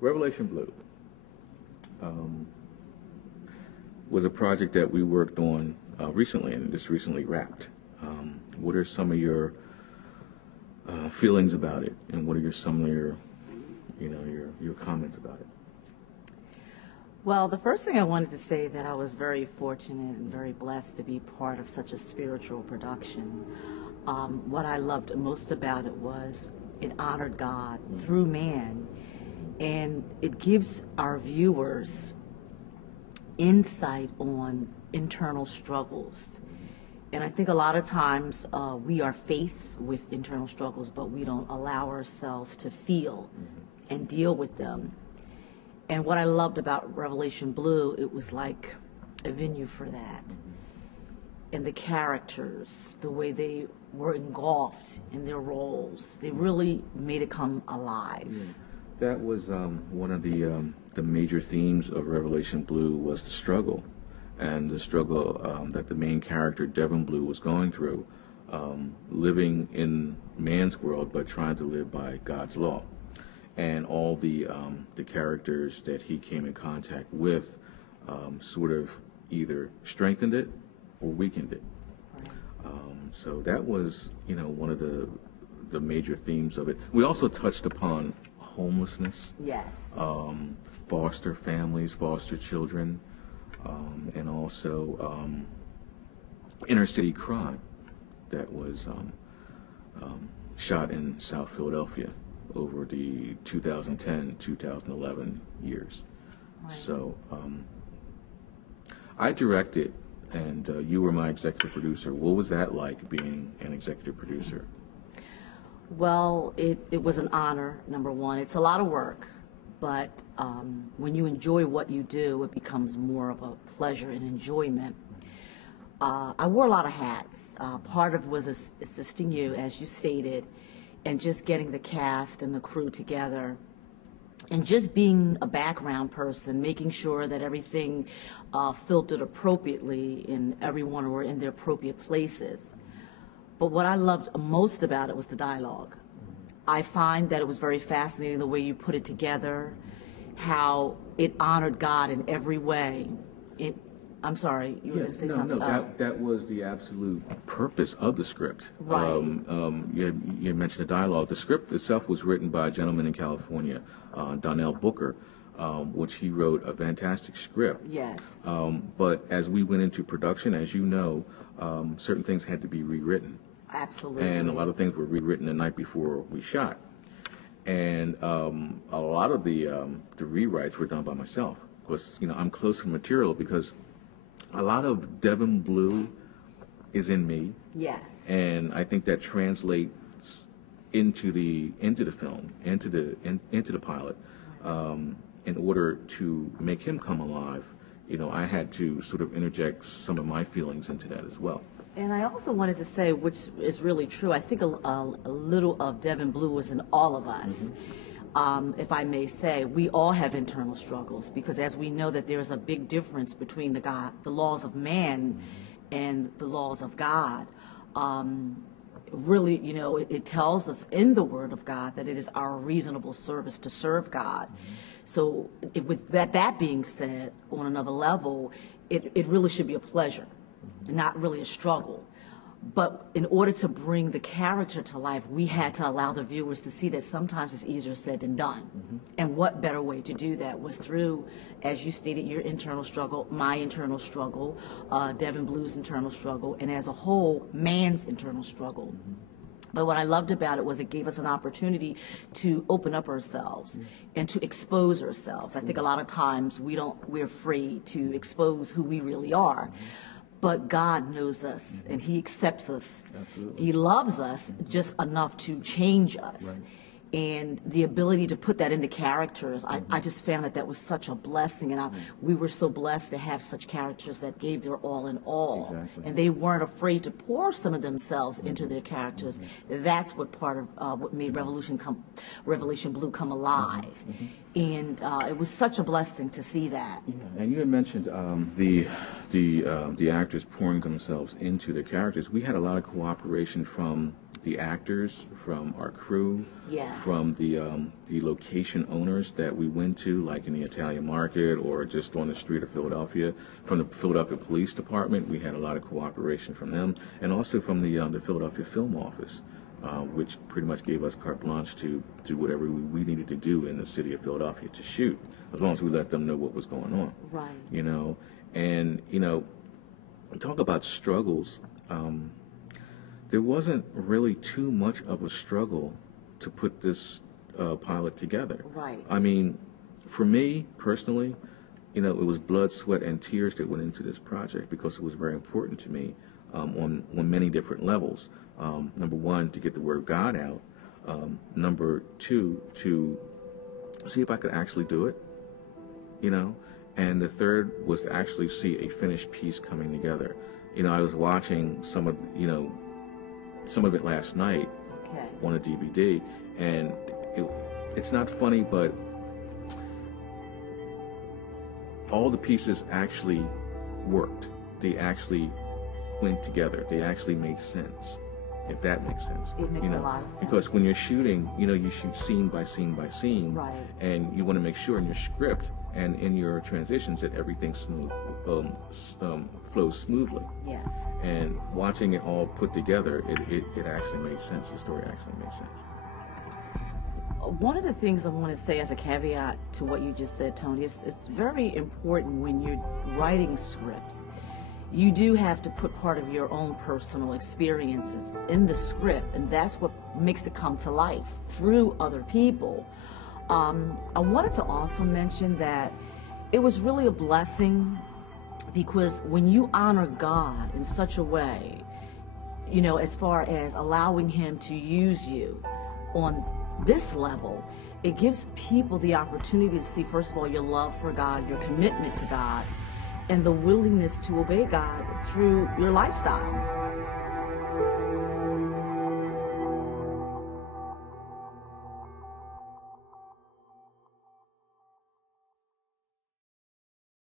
Revelation Blue was a project that we worked on recently and just recently wrapped. What are some of your feelings about it, and what are some of your, your comments about it? Well, the first thing I wanted to say that I was very fortunate and very blessed to be part of such a spiritual production. What I loved most about it was it honored God through man, and it gives our viewers insight on internal struggles. And I think a lot of times we are faced with internal struggles, but we don't allow ourselves to feel and deal with them. And what I loved about Revelation Blue, it was like a venue for that. And the characters, the way they were engulfed in their roles, they really made it come alive. Yeah. That was one of the major themes of Revelation Blue was the struggle, and the struggle that the main character, Devin Blue, was going through, living in man's world but trying to live by God's law. And all the characters that he came in contact with sort of either strengthened it or weakened it. So that was, one of the major themes of it. We also touched upon homelessness. Yes. Foster families, foster children, and also inner city crime that was shot in South Philadelphia over the 2010-2011 years. Right. So I directed, and you were my executive producer. What was that like, being an executive producer? Well, it was an honor, number one. It's a lot of work, but when you enjoy what you do, it becomes more of a pleasure and enjoyment. I wore a lot of hats. Part of it was assisting you, as you stated, and just getting the cast and the crew together, and just being a background person, making sure that everything filtered appropriately and everyone were in their appropriate places. But what I loved most about it was the dialogue. I find that it was very fascinating the way you put it together, how it honored God in every way. I'm sorry, you were going to say something. No, that was the absolute purpose of the script. Right. You mentioned the dialogue. The script itself was written by a gentleman in California, Donnell Booker, which he wrote a fantastic script. Yes. But as we went into production, as you know, certain things had to be rewritten. Absolutely. And a lot of things were rewritten the night before we shot. And a lot of the rewrites were done by myself. Because, I'm close to the material, because a lot of Devin Blue is in me. Yes. And I think that translates into the film, into the pilot. In order to make him come alive, I had to sort of interject some of my feelings into that as well. And I also wanted to say, which is really true, I think a little of Devin Blue was in all of us. If I may say, we all have internal struggles, because as we know that there is a big difference between the laws of man and the laws of God. Really, it tells us in the Word of God that it is our reasonable service to serve God. So with that being said, on another level, it really should be a pleasure, not really a struggle. But in order to bring the character to life, we had to allow the viewers to see that sometimes it's easier said than done. And what better way to do that was through, as you stated, your internal struggle, my internal struggle, Devin Blue's internal struggle, and as a whole, man's internal struggle. But what I loved about it was it gave us an opportunity to open up ourselves and to expose ourselves. I think a lot of times we're afraid to expose who we really are. But God knows us, and He accepts us. Absolutely. He loves us just enough to change us. Right. And the ability to put that into characters, I just found that was such a blessing. And we were so blessed to have such characters that gave their all in all. Exactly. And they weren't afraid to pour some of themselves into their characters. That's what part of what made Revelation Blue come alive. And it was such a blessing to see that. Yeah. And you had mentioned the actors pouring themselves into their characters. We had a lot of cooperation from the actors, from our crew, Yes. from the location owners that we went to, like in the Italian market or just on the street of Philadelphia, from the Philadelphia Police Department. We had a lot of cooperation from them, and also from the Philadelphia Film Office, which pretty much gave us carte blanche to do whatever we needed to do in the city of Philadelphia to shoot, as long as we let them know what was going on. Right. You know, and you know, talk about struggles. There wasn't really too much of a struggle to put this pilot together. Right. I mean, for me personally, you know, it was blood, sweat, and tears that went into this project because it was very important to me on many different levels. Number one, to get the word of God out. Number two, to see if I could actually do it, you know. And the third was to actually see a finished piece coming together. You know, I was watching some of it last night on a DVD, and it's not funny, but all the pieces actually worked. They actually went together. They actually made sense, if that makes sense. It makes a lot of sense. Because when you're shooting, you know, you shoot scene by scene by scene, Right. and you want to make sure in your script and in your transitions that everything flows smoothly. Yes. And watching it all put together, it actually made sense. The story actually made sense. One of the things I want to say as a caveat to what you just said, Tony, it's very important when you're writing scripts. You do have to put part of your own personal experiences in the script, and that's what makes it come to life through other people. I wanted to also mention that it was really a blessing because when you honor God in such a way, you know, as far as allowing Him to use you on this level, it gives people the opportunity to see, first of all, your love for God, your commitment to God, and the willingness to obey God through your lifestyle.